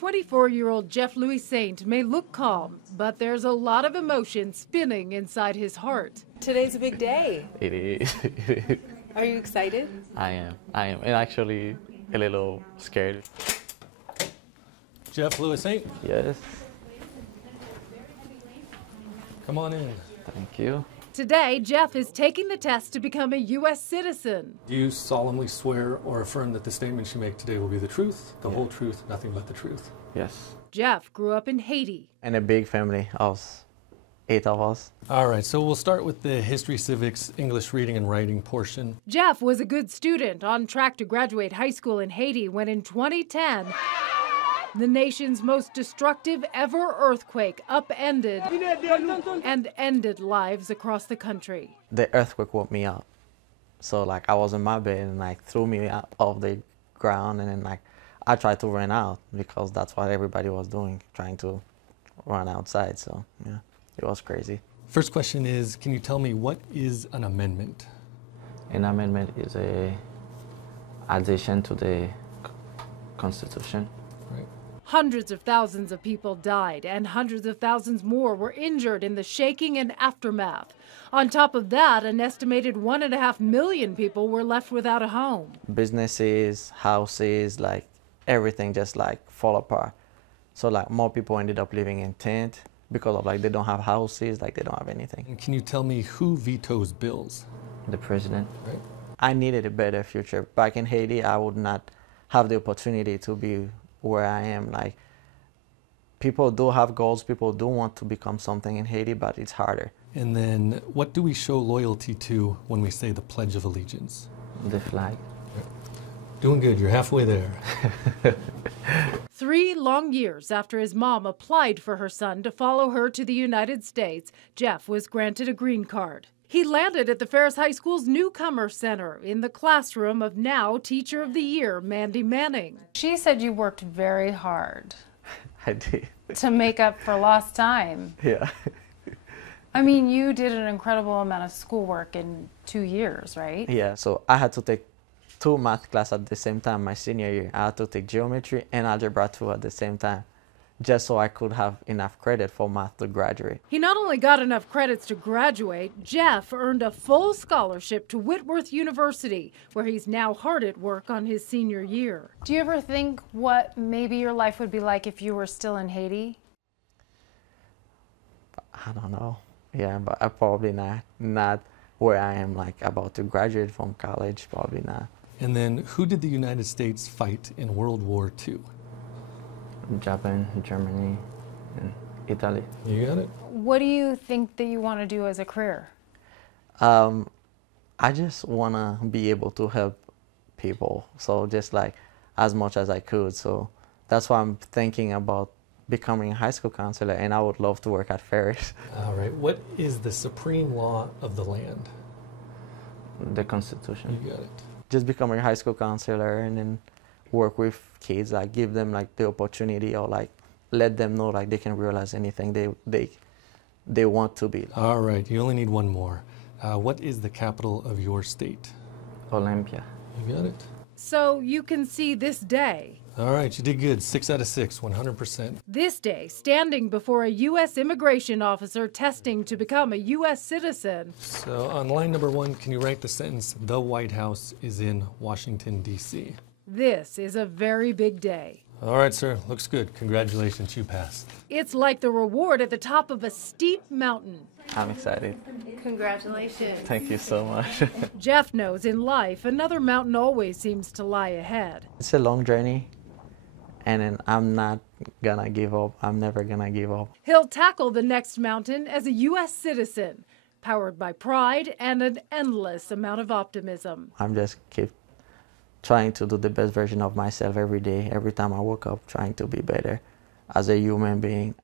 24-year-old Jeff Louis Saint may look calm, but there's a lot of emotion spinning inside his heart. Today's a big day. It is. Are you excited? I am, and actually a little scared. Jeff Louis Saint, Yes, come on in. thank you. Today, Jeff is taking the test to become a U.S. citizen. Do you solemnly swear or affirm that the statements you make today will be the truth, the whole truth, nothing but the truth? Yes. Jeff grew up in Haiti. And a big family of 8 of us. All right, so we'll start with the history, civics, English reading and writing portion. Jeff was a good student, on track to graduate high school in Haiti when in 2010, the nation's most destructive ever earthquake upended and ended lives across the country. The earthquake woke me up. So like I was in my bed and like threw me out of the ground, and then like I tried to run out because that's what everybody was doing, trying to run outside. So yeah, it was crazy. First question is, can you tell me what is an amendment? An amendment is a addition to the Constitution. Right. Hundreds of thousands of people died, and hundreds of thousands more were injured in the shaking and aftermath. On top of that, an estimated 1.5 million people were left without a home. Businesses, houses, like everything just like fall apart. So like more people ended up living in tent because of like they don't have houses, like they don't have anything. And can you tell me who vetoes bills? The president. Right. I needed a better future. Back in Haiti, I would not have the opportunity to be where I am. Like, people do have goals, people do want to become something in Haiti, but it's harder. And then what do we show loyalty to when we say the Pledge of Allegiance? The flag. Doing good, you're halfway there. 3 long years after his mom applied for her son to follow her to the United States, Jeff was granted a green card. He landed at the Ferris High School's Newcomer Center in the classroom of now Teacher of the Year, Mandy Manning. She said you worked very hard I did. to make up for lost time. Yeah. I mean, you did an incredible amount of schoolwork in 2 years, right? Yeah, so I had to take 2 math classes at the same time my senior year. I had to take geometry and algebra 2 at the same time, just so I could have enough credit for math to graduate. He not only got enough credits to graduate, Jeff earned a full scholarship to Whitworth University, where he's now hard at work on his senior year. Do you ever think what maybe your life would be like if you were still in Haiti? I don't know. Yeah, but I probably not where I am, like about to graduate from college, probably not. And then who did the United States fight in World War II? Japan, Germany, and Italy. You got it? What do you think that you want to do as a career? I just want to be able to help people, so just like as much as I could. So that's why I'm thinking about becoming a high school counselor, and I would love to work at Ferris. All right, what is the supreme law of the land? The Constitution. You got it. Just becoming a high school counselor and then work with kids, like give them like the opportunity, or like let them know like they can realize anything they want to be. All right, you only need one more. What is the capital of your state? Olympia. You got it. So you can see this day. All right, you did good. 6 out of 6, 100%. This day, standing before a U.S. immigration officer testing to become a U.S. citizen. So on line number 1, can you write the sentence, "The White House is in Washington, D.C."? This is a very big day. All right, sir. Looks good. Congratulations, you passed. It's like the reward at the top of a steep mountain. I'm excited. Congratulations. Thank you so much. Jeff knows in life, another mountain always seems to lie ahead. It's a long journey, and then I'm not gonna give up. I'm never gonna give up. He'll tackle the next mountain as a U.S. citizen, powered by pride and an endless amount of optimism. I'm just keep trying to do the best version of myself every day, every time I wake up, trying to be better as a human being.